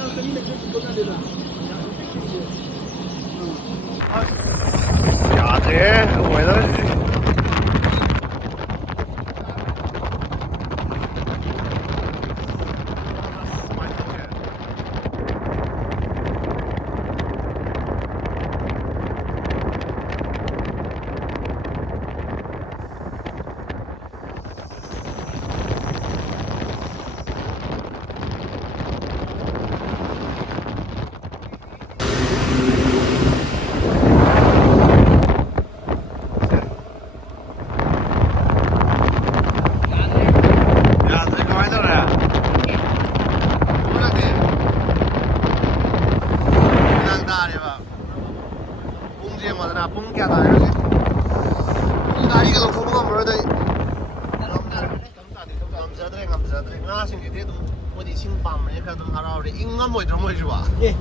야돼 왜 잉어모이들 모이주와 예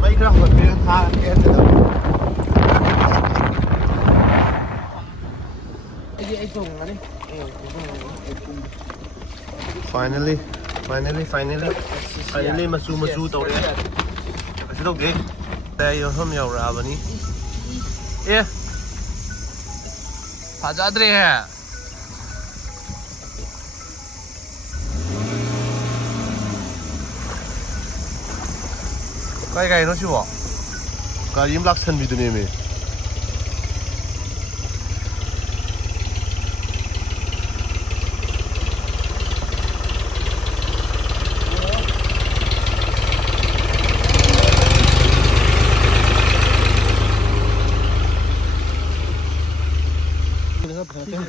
마이크랑 것들은 다 깨졌다 이게 이 동안에 Finally masu tawre asido ge tayo hum yaurabani eh fajadre hai kai no chibo garim laksan bidune me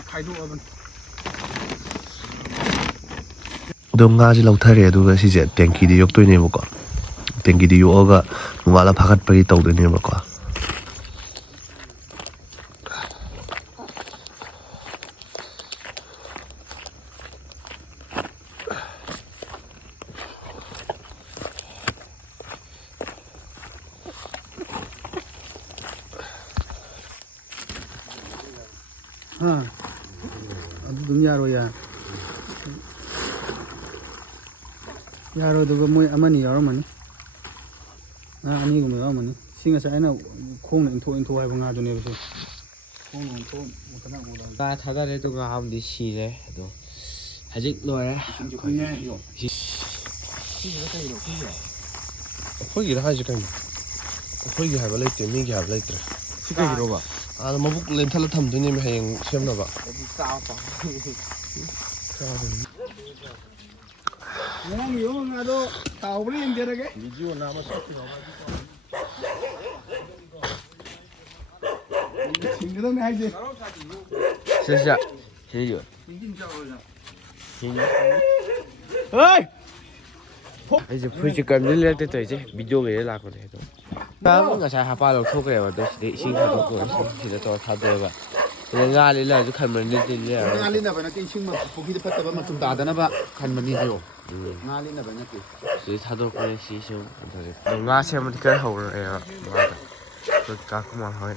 ꯈꯥꯏꯗꯣꯛꯑꯕꯅꯤ ꯑꯗꯣ ꯉꯥꯁꯦ ꯂꯧꯊꯔꯦ ꯑꯗꯨꯒ ꯁꯤꯁꯦ ꯇꯦꯡꯀꯤꯗ ꯌꯣꯛꯇꯣꯏꯅꯦꯕꯀꯣ ꯇꯦꯡꯀꯤꯗ ꯌꯣꯛꯑꯒ ꯅꯣꯡꯉꯥꯜꯂ ꯐꯥꯒꯠꯄꯒꯤ ꯇꯧꯗꯣꯏꯅꯦꯕꯀꯣ ꯑꯗꯨ ꯑꯗꯨꯝ ꯌꯥꯔꯣꯏ ꯌꯥꯔꯣꯏꯗꯕ ꯃꯣꯏ ꯑꯃꯅꯤ ꯌꯥꯎꯔꯝꯃꯅꯤ ꯉꯥ ꯑꯅꯤꯒꯨꯝꯕ ꯌꯥꯎꯔꯝꯃꯅꯤ ꯁꯤ ꯉꯁꯥꯏ ꯑꯩꯅ ꯈꯣꯡꯅ ꯏꯟꯊꯣꯛ ꯍꯥꯏꯕ ꯉꯥꯗꯨꯅꯦꯕ ꯁꯤ ꯈꯣꯡꯅ ꯏꯟꯊꯣꯛ ꯉꯥ ꯊꯥꯗꯔꯦ ꯑꯗꯨꯒ ꯉꯥ ꯑꯃꯗꯤ ꯁꯤꯔꯦ ꯑꯗꯣ ꯍꯧꯖꯤꯛ ꯂꯣꯏꯔꯦ ꯑꯩꯈꯣꯏꯒꯤꯔ ꯍꯥꯏꯁꯦ ꯀꯩꯅꯣ ꯑꯩꯈꯣꯏꯒꯤ ꯍꯥꯏꯕ ꯂꯩꯇꯦ ꯃꯤꯒꯤ ꯍꯥꯏꯕ ꯂꯩꯇ꯭ꯔꯦ ꯁꯤ ꯀꯩꯒꯤꯅꯣꯕ ꯑꯥꯗ ꯃꯕꯨꯛ ꯂꯦꯟꯊꯠꯂ ꯊꯝꯗꯣꯏꯅꯦ ꯍꯌꯦꯡ ꯁꯦꯝꯅꯕ ꯉꯥꯗꯣ ꯇꯥꯎꯕ꯭ꯔꯥ ꯌꯦꯡꯖꯔꯒꯦ ꯁꯤꯡꯒꯗꯧꯅꯦ ꯍꯥꯏꯁꯦ ꯁꯤꯁꯦ ꯑꯩꯁꯦ ꯐꯨꯔꯤꯠꯁꯦ ꯀꯔꯝꯗ ꯂꯩꯔꯛꯇꯦ ꯇꯧꯔꯤꯁꯦ ꯚꯤꯗꯤꯑꯣꯒꯤꯗ ꯂꯥꯛꯄꯅꯦ ꯑꯗꯣ ꯉꯁꯥꯏ ꯍꯥꯄꯥ ꯂꯧꯊꯣꯛꯈ꯭ꯔꯦꯕ ꯑꯗꯣ ꯁꯤꯗ ꯏꯁꯤꯡ ꯊꯥꯗꯣꯛꯄ ꯁꯤꯗ ꯇꯧꯔ ꯊꯥꯗꯣꯛꯑꯦꯕ ꯁꯤꯗ ꯉꯥ ꯂꯤꯜꯂꯁꯨ ꯈꯟꯕꯅꯤ ꯉꯥ ꯂꯤꯠꯅꯕ ꯅꯠꯇꯦ ꯏꯁꯤꯡ ꯄꯨꯈ꯭ꯔꯤꯗ ꯐꯠꯇꯕ ꯃꯆꯨꯝ ꯇꯥꯗꯅꯕ ꯈꯟꯕꯅꯤ ꯍꯥꯏꯌꯣ ꯉꯥ ꯂꯤꯠꯅꯕ ꯅꯠꯇꯦ ꯁꯤꯗ ꯊꯥꯗꯣꯛꯄꯅꯦ ꯁꯤ ꯁꯨꯝ ꯑꯗꯨꯗꯤ ꯉꯥ ꯁꯦꯝꯕꯗꯤ ꯈꯔ ꯍꯧꯔꯛꯑꯦꯕ ꯉꯥꯗ ꯀꯥꯀꯨꯃꯥ ꯍꯣꯏ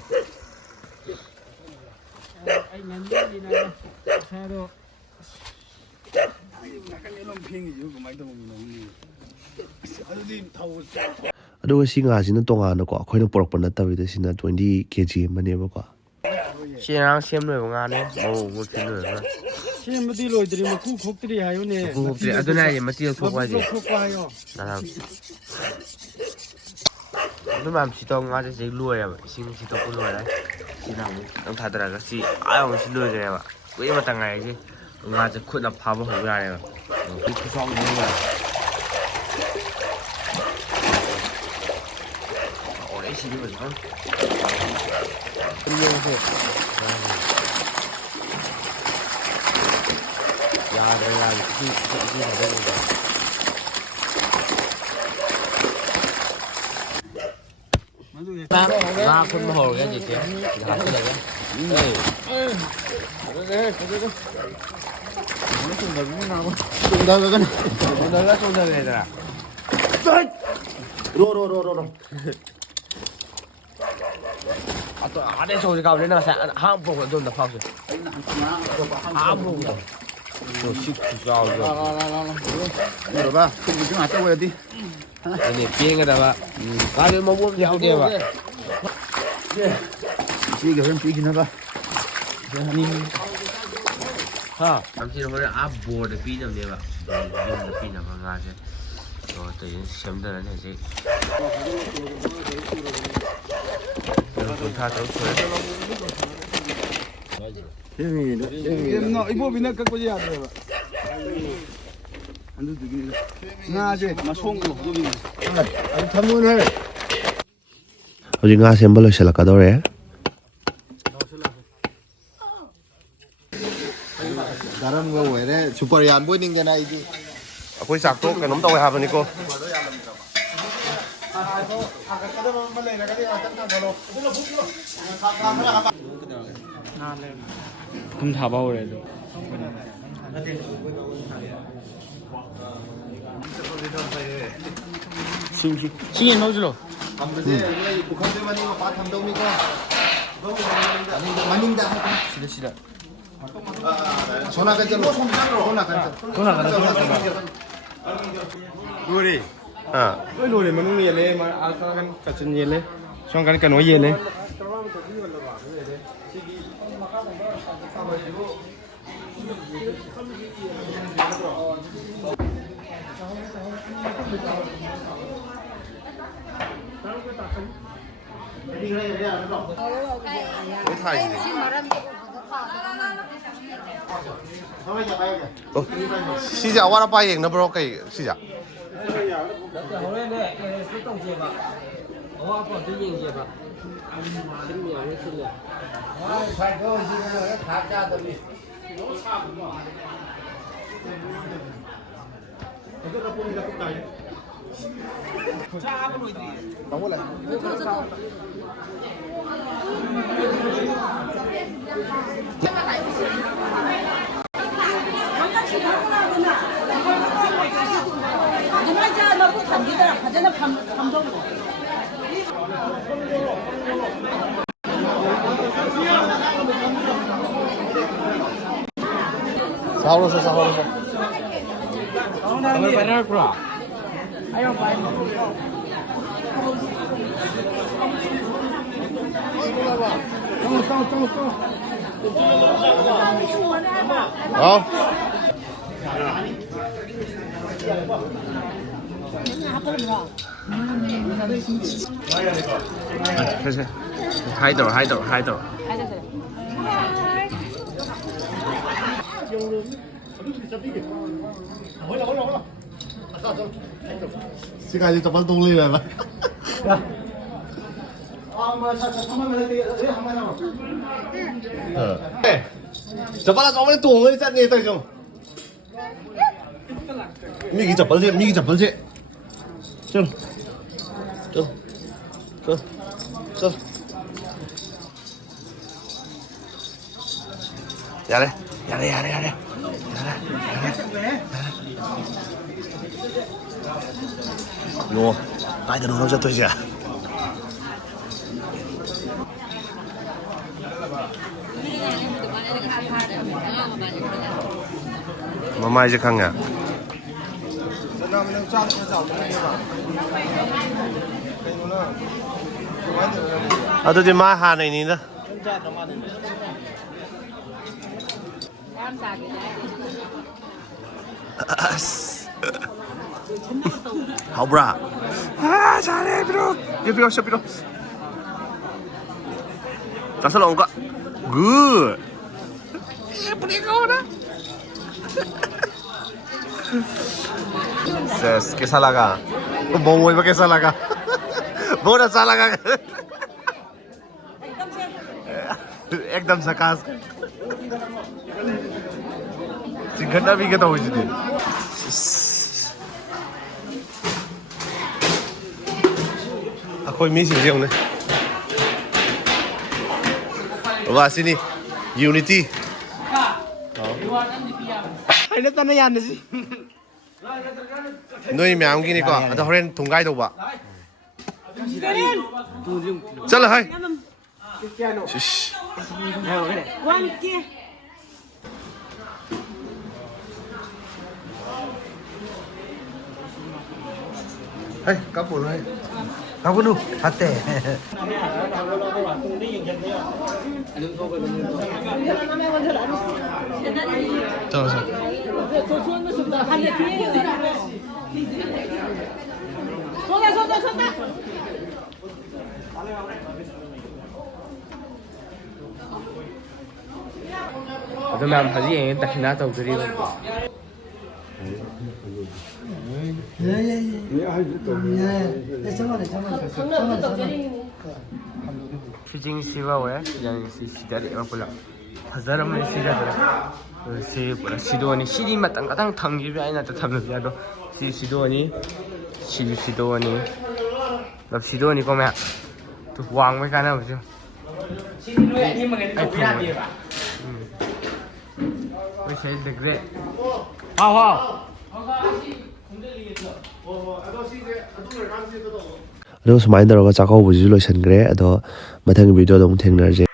ꯑꯗꯨꯒ ꯁꯤ ꯉꯥꯁꯤꯅ ꯇꯣꯉꯥꯟꯅꯀꯣ ꯑꯩꯈꯣꯏꯅ ꯄꯨꯔꯛꯄ ꯅꯠꯇꯕꯤꯗ ꯁꯤꯅ 20 kg ꯑꯃꯅꯦꯕꯀꯣ ꯁꯤ ꯉꯔꯥꯡ ꯁꯦꯝ ꯂꯣꯏꯕ ꯉꯥꯅꯦ ꯃꯧ ꯃꯨꯠꯁꯤ ꯂꯣꯏꯔꯒ ꯁꯦꯝꯕꯗꯤ ꯂꯣꯏꯗ꯭ꯔꯤ ꯃꯀꯨ ꯈꯣꯛꯇ꯭ꯔꯤ ꯍꯥꯏꯌꯨꯅꯦ ꯃꯀꯨ ꯈꯣꯛꯇ꯭ꯔꯤ ꯑꯗꯨꯅ ꯍꯥꯏꯁꯦ ꯃꯇꯤ ꯂꯧꯊꯣꯛꯄ ꯍꯥꯏꯁꯦ ꯂꯧꯊꯣꯛꯄ ꯍꯥꯏꯌꯣ ꯑꯗꯨ ꯃꯌꯥꯝ ꯁꯤ ꯇꯧ ꯉꯥꯁꯦ ꯍꯧꯖꯤꯛ ꯂꯣꯏꯔꯦꯕ ꯏꯁꯤꯡ ꯁꯤ ꯇꯧꯕ ꯂꯣꯏꯔꯦ ꯁꯤꯅ ꯑꯃꯨꯛ ꯈꯤꯇꯪ ꯊꯥꯗꯔꯒ ꯁꯤ ꯑꯃꯨꯛ ꯁꯤ ꯂꯣꯏꯈ꯭ꯔꯦꯕ ꯀꯨꯏ ꯑꯃꯇꯪ ꯉꯥꯏꯔꯤꯁꯦ ꯉꯥꯁꯦ ꯈꯨꯠꯅ ꯐꯥꯕ ꯍꯧꯕ ꯌꯥꯔꯦꯕ ꯉꯥ ꯐꯨꯟꯕ ꯍꯧꯔꯒꯦ ꯍꯧꯖꯤꯛꯁꯦ ꯍꯥꯞꯆꯤꯜꯂꯒ ꯆꯣꯡꯊꯈ꯭ꯔꯦꯗꯅ ꯑꯥꯗꯩ ꯆꯣꯡꯁꯤ ꯀꯥꯎꯕꯅꯤꯅ ꯉꯁꯥꯏ ꯑꯍꯥꯟꯕ ꯄꯣꯛꯄ ꯑꯗꯣꯝꯗ ꯐꯥꯎꯁꯦ ꯑꯍꯥꯟꯕ ꯄꯣꯛꯄꯗꯣ ꯎꯔꯕ ꯈꯨꯠꯁꯨ ꯉꯥꯛꯇ ꯑꯣꯏꯔꯗꯤ ꯑꯗꯨꯅꯦ ꯄꯦꯡꯒꯗꯕ ꯉꯥꯗꯨ ꯃꯕꯨ ꯑꯃꯗꯤ ꯌꯥꯎꯗꯦꯕ ꯏꯆꯦꯒꯤ ꯍꯣꯔꯦꯟ ꯄꯤꯈꯤꯅꯕ ꯌꯥꯝꯊꯤꯅ ꯍꯣꯔꯦꯟ ꯕꯣꯔꯗ ꯄꯤꯅꯕꯅꯦꯕ ꯌꯨꯝꯗ ꯄꯤꯅꯕ ꯉꯥꯁꯦ ꯇꯧꯔꯤꯁꯦ ꯁꯦꯝꯗꯔꯅꯤ ꯍꯧꯖꯤꯛ ꯏꯕꯣꯕꯤꯅ ꯀꯛꯄꯁꯨ ꯌꯥꯗ꯭ꯔꯦꯕ ꯑꯗꯨꯗꯨꯒꯤꯅꯤꯗ ꯉꯥꯁꯦ ꯃꯁꯣꯡꯗꯣ ꯑꯗꯨꯒꯤꯅꯤ ꯑꯗꯨ ꯊꯝꯃꯨꯅꯦ ꯍꯧꯖꯤꯛ ꯉꯥ ꯁꯦꯝꯕ ꯂꯣꯏꯁꯤꯜꯂꯛꯀꯗꯧꯔꯦ ꯀꯔꯝꯕ ꯑꯣꯏꯔꯦ ꯁꯨꯄꯔ ꯌꯥꯟꯕ ꯑꯣꯏꯅꯤꯡꯗꯅ ꯑꯩꯗꯤ ꯑꯩꯈꯣꯏ ꯆꯥꯛꯇꯣ ꯀꯩꯅꯣꯝ ꯇꯧꯋꯦ ꯍꯥꯏꯕꯅꯤꯀꯣ ꯊꯨꯝ ꯊꯥꯕ ꯍꯧꯔꯦ ꯑꯗꯣ ꯁꯤ ꯌꯦꯡꯍꯧꯁꯤꯔꯣ ꯄꯨꯈꯝꯁꯦ ꯃꯅꯤꯡ ꯃꯄꯥ ꯊꯝꯗꯧꯅꯤꯀꯣ ꯃꯅꯤꯡꯗ ꯁꯤꯗ ꯁꯣꯅꯥꯀꯟ ꯆꯠꯂꯣ ꯁꯣꯅꯥꯀꯟ ꯂꯣꯏꯔꯦ ꯂꯣꯏ ꯂꯣꯏꯔꯦ ꯃꯅꯨꯡ ꯌꯦꯜꯂꯦ ꯁꯣꯝꯀꯟ ꯀꯥꯆꯤꯟ ꯌꯦꯜꯂꯦ ꯁꯣꯝꯀꯟ ꯀꯩꯅꯣ ꯌꯦꯜꯂꯦ ꯁꯤꯁꯦ ꯑꯋꯥꯠ ꯑꯄꯥ ꯌꯦꯡꯅꯕ꯭ꯔꯣ ꯀꯩ ꯁꯤꯁꯦ 你们家那不看你的，看见那旁头。 사오로서 사오로서. 오늘 배달 거라. 어? 그래서 하이더. 지금까지 정말 동리네 봐. 저번에 저번에 동을 짰네 또 좀. 미기 잡벌지. 좀. 야래. 너, 나이들 너무 좋다지. 엄마 이제 강야. 아들이 마 하네 니나.好bra. 아 잘해 비로. 비로. 다섯 나온가? 굿. 뿌리고나. Ses, ¿qué salaga? ¿Cómo vuelve que salaga? ¿Buena salaga? एकदम सकास सिंगना भी कहता हो जिते कोई मिसिंग जियो ने वासिनी यूनिटी 아니 나는 안 되지. 너희 명기니까 나 호렌 동가이 도봐 잘라 하이 쉬쉬 하이 까불 하이 까불 하대 자자 손다. 그다음 하지 딱 나도 그리고. 시징 시바왜 시장 시다리 막불라 하자라면 시다더라 시 뭐라 시도원이 시리 맞당 가당 당기비 아니나 또 담는다도 시도원이 나 시도원이 거면 또 왕을 가나 보죠 왜 제일 그래 와와 ꯑꯗꯣ ꯁꯨꯃꯥꯏꯅ ꯇꯧꯔꯒ ꯆꯥꯛꯀꯧꯕꯁꯤꯁꯨ ꯂꯣꯏꯁꯤꯟꯈ꯭ꯔꯦ ꯑꯗꯣ ꯃꯊꯪꯒꯤ ꯚꯤꯗꯤꯑꯣꯗ ꯑꯃꯨꯛ ꯊꯦꯡꯅꯔꯁꯦ